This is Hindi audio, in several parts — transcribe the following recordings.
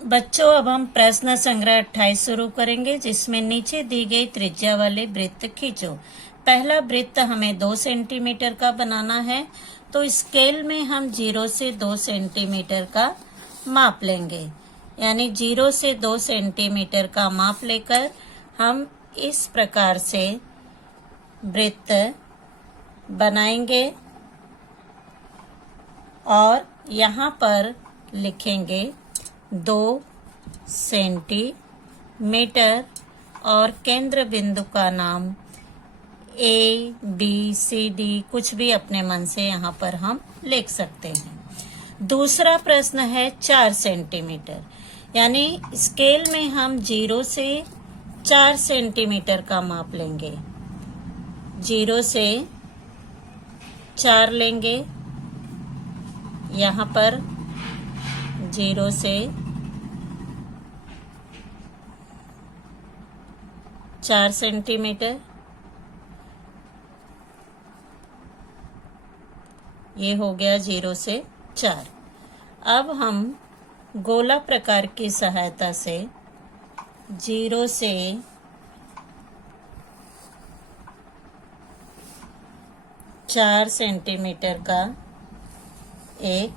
बच्चों, अब हम प्रश्न संग्रह 28 शुरू करेंगे, जिसमें नीचे दी गई त्रिज्या वाले वृत्त खींचो। पहला वृत्त हमें 2 सेंटीमीटर का बनाना है, तो स्केल में हम 0 से 2 सेंटीमीटर का माप लेंगे। यानी 0 से 2 सेंटीमीटर का माप लेकर हम इस प्रकार से वृत्त बनाएंगे और यहाँ पर लिखेंगे 2 सेंटीमीटर और केंद्र बिंदु का नाम ABCD कुछ भी अपने मन से यहाँ पर हम लिख सकते हैं। दूसरा प्रश्न है 4 सेंटीमीटर, यानी स्केल में हम 0 से 4 सेंटीमीटर का माप लेंगे। 0 से 4 लेंगे, यहाँ पर 0 से 4 सेंटीमीटर, ये हो गया 0 से 4। अब हम गोला प्रकार की सहायता से 0 से 4 सेंटीमीटर का एक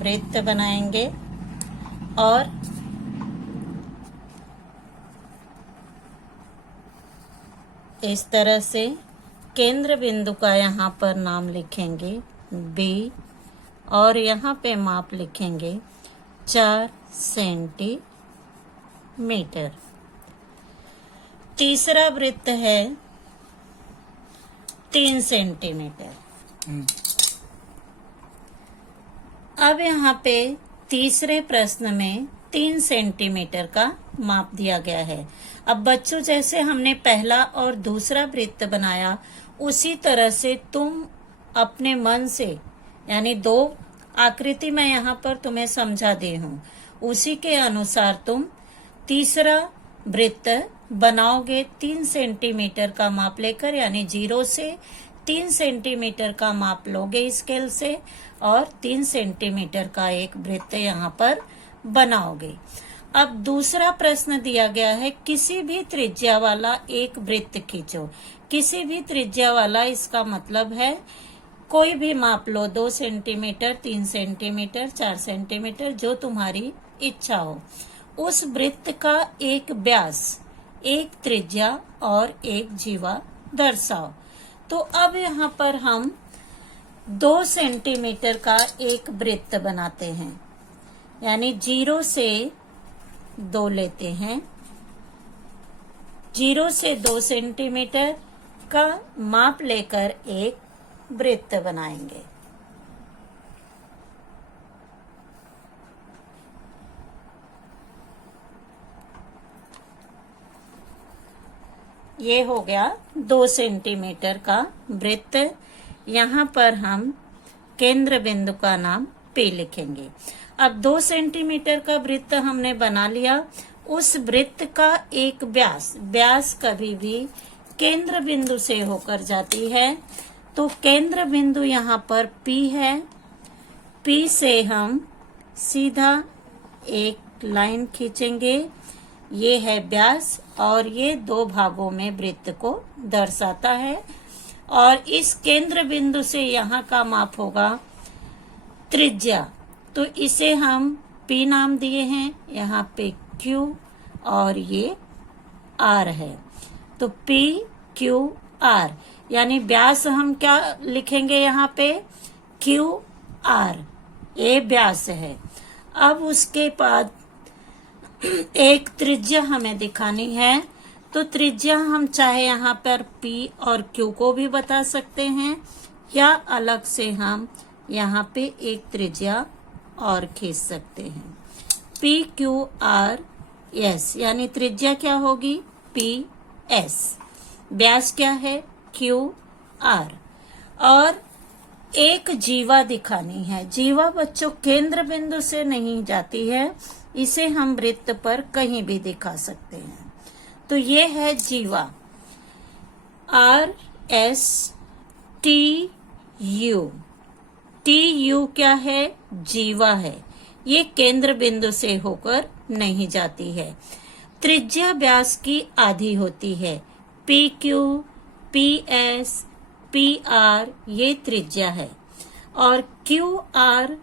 वृत्त बनाएंगे और इस तरह से केंद्र बिंदु का यहाँ पर नाम लिखेंगे B और यहाँ पे माप लिखेंगे 4 सेंटीमीटर। तीसरा वृत्त है 3 सेंटीमीटर। अब यहाँ पे तीसरे प्रश्न में 3 सेंटीमीटर का माप दिया गया है। अब बच्चों, जैसे हमने पहला और दूसरा वृत्त बनाया, उसी तरह से तुम अपने मन से, यानी 2 आकृति मैं यहाँ पर तुम्हें समझा दी हूँ, उसी के अनुसार तुम तीसरा वृत्त बनाओगे 3 सेंटीमीटर का माप लेकर। यानी 0 से 3 सेंटीमीटर का माप लोगे स्केल से और 3 सेंटीमीटर का एक वृत्त यहाँ पर बनाओगे। अब दूसरा प्रश्न दिया गया है, किसी भी त्रिज्या वाला एक वृत्त खींचो। किसी भी त्रिज्या वाला, इसका मतलब है कोई भी माप लो, 2 सेंटीमीटर, 3 सेंटीमीटर, 4 सेंटीमीटर, जो तुम्हारी इच्छा हो। उस वृत्त का एक व्यास, एक त्रिज्या और एक जीवा दर्शाओ। तो अब यहाँ पर हम 2 सेंटीमीटर का एक वृत्त बनाते हैं, यानी 0 से 2 लेते हैं। 0 से 2 सेंटीमीटर का माप लेकर एक वृत्त बनाएंगे। ये हो गया 2 सेंटीमीटर का वृत्त। यहाँ पर हम केंद्र बिंदु का नाम P लिखेंगे। अब 2 सेंटीमीटर का वृत्त हमने बना लिया। उस वृत्त का एक व्यास कभी भी केंद्र बिंदु से होकर जाती है, तो केंद्र बिंदु यहाँ पर P है। P से हम सीधा एक लाइन खींचेंगे, ये है व्यास और ये 2 भागों में वृत्त को दर्शाता है। और इस केंद्र बिंदु से यहाँ का माप होगा त्रिज्या, तो इसे हम P नाम दिए हैं, यहाँ पे Q और ये R है, तो P Q R, यानी व्यास हम क्या लिखेंगे यहाँ पे, Q R, ये व्यास है। अब उसके बाद एक त्रिज्या हमें दिखानी है, तो त्रिज्या हम चाहे यहाँ पर P और Q को भी बता सकते हैं, या अलग से हम यहाँ पे एक त्रिज्या और खींच सकते हैं, PQRS, यानी त्रिज्या क्या होगी PS, व्यास क्या है QR। और एक जीवा दिखानी है। जीवा बच्चों केंद्र बिंदु से नहीं जाती है, इसे हम वृत्त पर कहीं भी दिखा सकते हैं। तो ये है जीवा, RSTU। TU क्या है, जीवा है। ये केंद्र बिंदु से होकर नहीं जाती है। त्रिज्या व्यास की आधी होती है। P Q, P S, P R ये त्रिज्या है और क्यू आर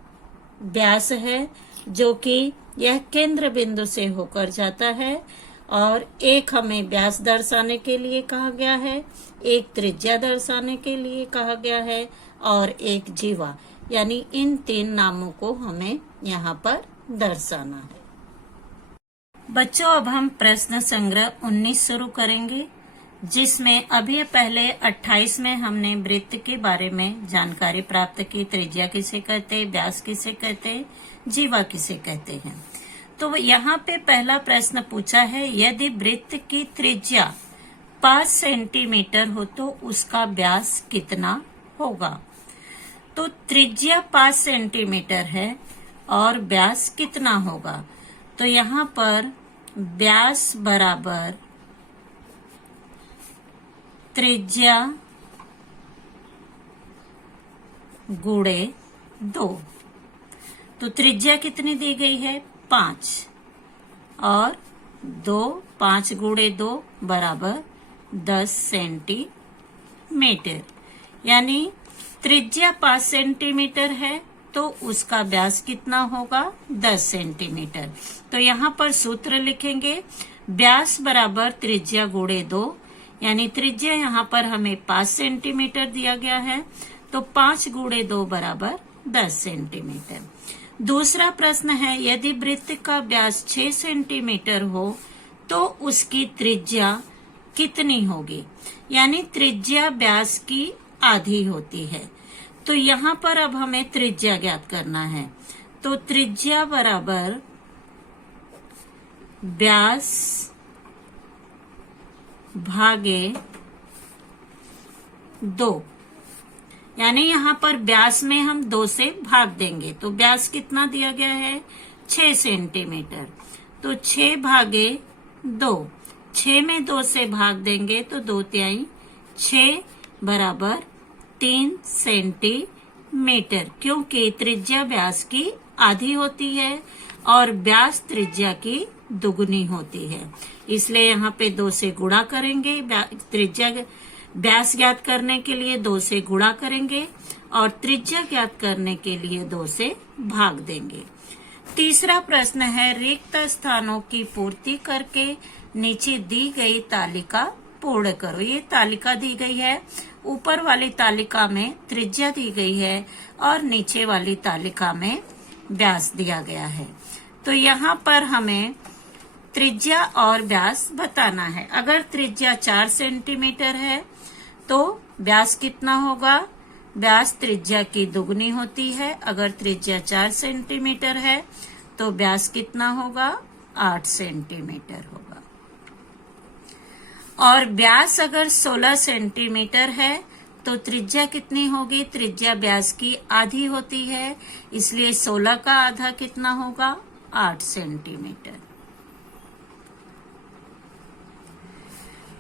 व्यास है, जो कि यह केंद्र बिंदु से होकर जाता है। और एक हमें व्यास दर्शाने के लिए कहा गया है, एक त्रिज्या दर्शाने के लिए कहा गया है और एक जीवा, यानी इन 3 नामों को हमें यहाँ पर दर्शाना है। बच्चों, अब हम प्रश्न संग्रह 19 शुरू करेंगे, जिसमें अभी पहले 28 में हमने वृत्त के बारे में जानकारी प्राप्त की। त्रिज्या किसे कहते हैं, व्यास किसे कहते हैं, जीवा किसे कहते हैं। तो यहाँ पे पहला प्रश्न पूछा है, यदि वृत्त की त्रिज्या 5 सेंटीमीटर हो तो उसका व्यास कितना होगा। तो त्रिज्या 5 सेंटीमीटर है और व्यास कितना होगा। तो यहाँ पर व्यास बराबर त्रिज्या गुणे 2। तो त्रिज्या कितनी दी गई है, 5 और 2, 5 गुणे 2 बराबर 10 सेंटीमीटर। यानी त्रिज्या 5 सेंटीमीटर है तो उसका व्यास कितना होगा, 10 सेंटीमीटर। तो यहाँ पर सूत्र लिखेंगे, व्यास बराबर त्रिज्या गुणे 2, यानी त्रिज्या यहाँ पर हमें 5 सेंटीमीटर दिया गया है, तो 5 गुणे 2 बराबर 10 सेंटीमीटर। दूसरा प्रश्न है, यदि वृत्त का व्यास 6 सेंटीमीटर हो तो उसकी त्रिज्या कितनी होगी। यानी त्रिज्या व्यास की आधी होती है। तो यहाँ पर अब हमें त्रिज्या ज्ञात करना है। तो त्रिज्या बराबर व्यास भागे 2, यानी यहाँ पर व्यास में हम 2 से भाग देंगे। तो व्यास कितना दिया गया है, 6 सेंटीमीटर। तो 6 भागे 2, 6 में 2 से भाग देंगे तो 2 तिहाई 6 बराबर 3 सेंटीमीटर, क्योंकि त्रिज्या व्यास की आधी होती है और व्यास त्रिज्या की दुगनी होती है, इसलिए यहाँ पे 2 से गुणा करेंगे। त्रिज्या व्यास ज्ञात करने के लिए 2 से गुणा करेंगे और त्रिज्या ज्ञात करने के लिए 2 से भाग देंगे। तीसरा प्रश्न है, रिक्त स्थानों की पूर्ति करके नीचे दी गई तालिका पूर्ण करो। ये तालिका दी गई है, ऊपर वाली तालिका में त्रिज्या दी गई है और नीचे वाली तालिका में व्यास दिया गया है। तो यहाँ पर हमें त्रिज्या और व्यास बताना है। अगर त्रिज्या 4 सेंटीमीटर है तो व्यास कितना होगा, व्यास त्रिज्या की दुगनी होती है। अगर त्रिज्या 4 सेंटीमीटर है तो व्यास कितना होगा, 8 सेंटीमीटर होगा। और व्यास अगर 16 सेंटीमीटर है तो त्रिज्या कितनी होगी, त्रिज्या व्यास की आधी होती है, इसलिए 16 का आधा कितना होगा, 8 सेंटीमीटर।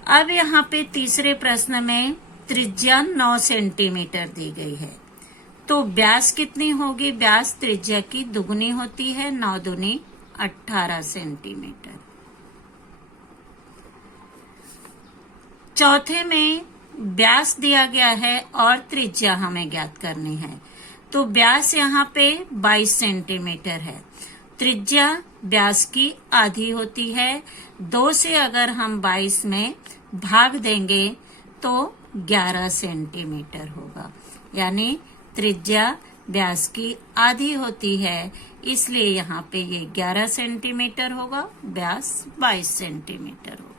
अब यहाँ पे तीसरे प्रश्न में त्रिज्या 9 सेंटीमीटर दी गई है, तो व्यास कितनी होगी, व्यास त्रिज्या की दुगनी होती है, 9 दूनी 18 सेंटीमीटर। चौथे में व्यास दिया गया है और त्रिज्या हमें ज्ञात करनी है। तो व्यास यहाँ पे 22 सेंटीमीटर है, त्रिज्या व्यास की आधी होती है। 2 से अगर हम 22 में भाग देंगे तो 11 सेंटीमीटर होगा, यानी त्रिज्या व्यास की आधी होती है, इसलिए यहाँ पे ये 11 सेंटीमीटर होगा, व्यास 22 सेंटीमीटर होगा।